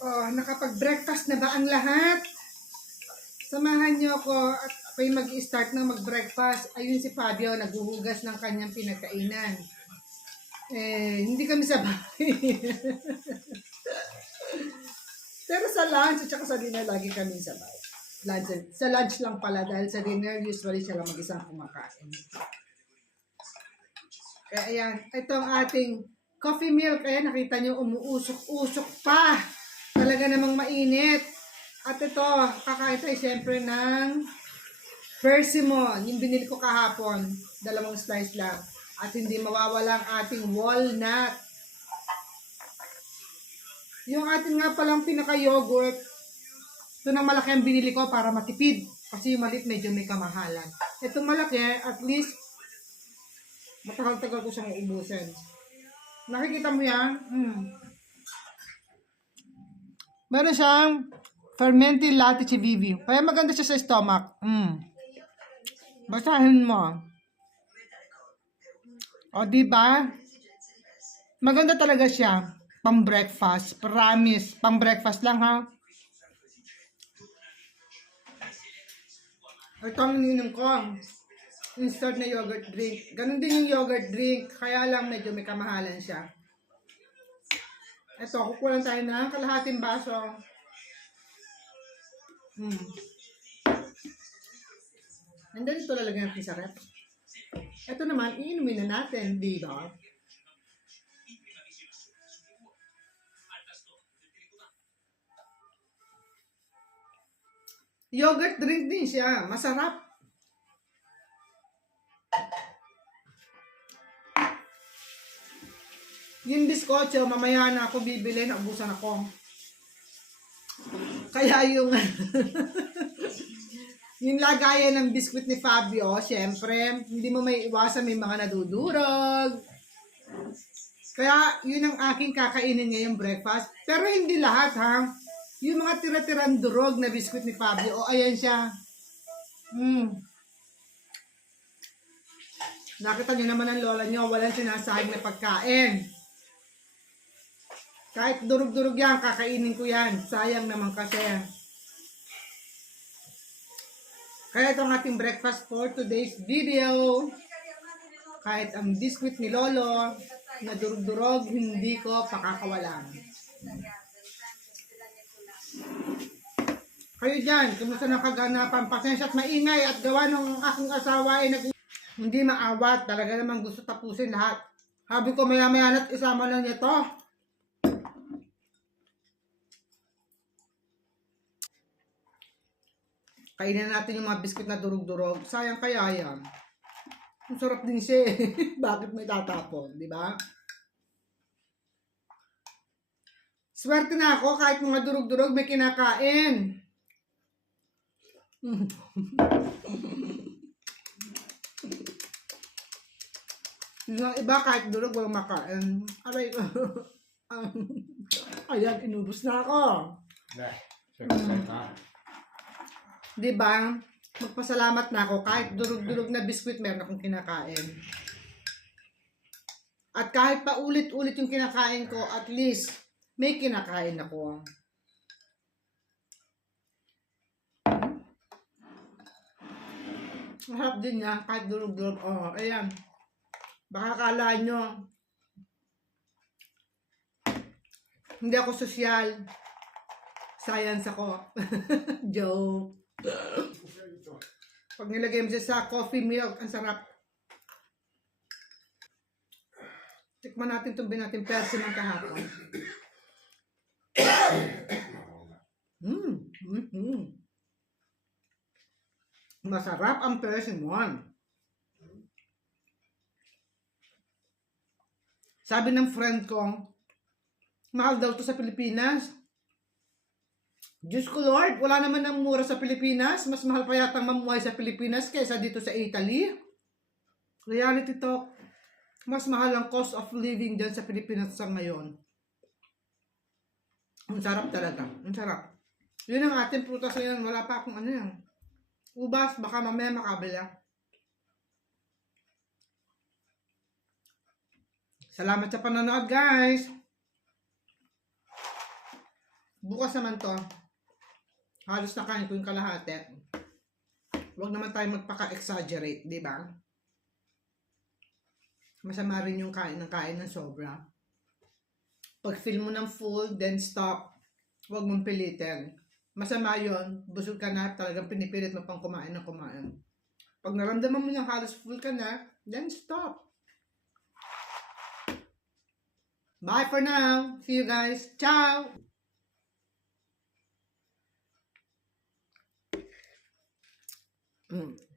Oh, nakapag-breakfast na ba ang lahat? Samahan niyo ako at ako'y mag-start na mag-breakfast. Ayun si Fabio, naghuhugas ng kanyang pinagkainan. Eh, hindi kami sabay. Pero sa lunch at saka sa dinner, lagi kami sabay. Lunch, sa lunch lang pala dahil sa dinner, usually siya lang mag-isang kumakain. Kaya ayan, ito ang ating coffee milk. Kaya nakita nyo, umuusok-usok pa. Talaga namang mainit. At ito, kakain tayo siyempre ng persimmon. Yung binili ko kahapon. Dalawang slice lang. At hindi mawawala ang ating walnut. Yung ating nga palang pinaka-yogurt, ito nang malaki ang binili ko para matipid. Kasi yung maliit medyo may kamahalan. Itong malaki, at least, matagal-tagal ko siyang uubusin. Nakikita mo yan? Mm. Meron siyang fermented latte chivivi. Kaya maganda siya sa stomach. Mm. Basahin mo. O, di ba? Maganda talaga siya. Pang breakfast. Promise. Pang breakfast lang, ha? Ito ang ininom ko. Instant na yogurt drink. Ganon din yung yogurt drink. Kaya lang medyo may kamahalan siya. Ito, kukulang tayo ng kalahating baso. Hmm. Nandun ito lalagyan natin sa rep. Ito naman, iinumin na natin, di ba? Yogurt drink din siya. Masarap. Yung biskotso, mamaya na ako bibili, naubusan ako. Kaya yung yung lagayan ng biskwit ni Fabio, syempre, hindi mo may iwasan may mga nadudurog. Kaya yun ang aking kakainin ngayong breakfast. Pero hindi lahat ha. Yung mga tira-tirang durog na biskwit ni Fabio, o ayan siya. Hmm. Nakita niyo naman ang lola niyo, walang sinasahig na pagkain. Kahit durug-durug yan, kakainin ko yan. Sayang naman kasi. Kaya ito ang ating breakfast for today's video. Kahit ang biscuit ni Lolo na durug-durog, hindi ko pakakawalan. Kayo dyan, kumusta na kaganapan? Pasensya at maingay at gawa ng aking asawa ay nag hindi maawat. Talaga namang gusto tapusin lahat. Habi ko maya-maya na't isama lang niya to. Kainin natin yung mga biskuit na durog-durog. Sayang kaya yan. Ang sarap din siya eh. Bakit may tatapon, di ba? Swerte na ako kahit mga durog-durog may kinakain. Yung iba kahit durog walang makain. Aray. Ayan, inubos na ako. Nah, saya Di ba? Magpasalamat na ako kahit durug-durug na biskwit meron akong kinakain. At kahit pa ulit-ulit yung kinakain ko, at least may kinakain ako. Masarap din niya, kahit durug-durug. Oh, ayan. Baka kala nyo, hindi ako sosyal. Science ako. Joke. Pag nilagay mo sa coffee milk, ang sarap. Tikman natin itong binating persimmon ng kahapon. Mm, mm, mm. Masarap ang persimmon. Sabi ng friend ko, mahal daw to sa Pilipinas. Diyos ko Lord, wala naman ang mura sa Pilipinas. Mas mahal pa yata mamuhay sa Pilipinas kaysa dito sa Italy. Reality talk. Mas mahal ang cost of living dyan sa Pilipinas sa ngayon. Ang sarap talaga. Ang sarap. Yun ang ating prutas ngayon. Wala pa akong ano yan. Ubas, baka mamaya makabila. Salamat sa panonood guys. bukas naman to, halos nakain ko yung kalahati. Huwag naman tayo magpaka-exaggerate, di ba? Masama rin yung kain ng kain ng sobra. Pag feel mo ng full, then stop. Huwag mong pilitin. Masama yon busog ka na, talagang pinipilit mo pang kumain ng kumain. Pag naramdaman mo na halos full ka na, then stop. Bye for now. See you guys. Ciao! Mm.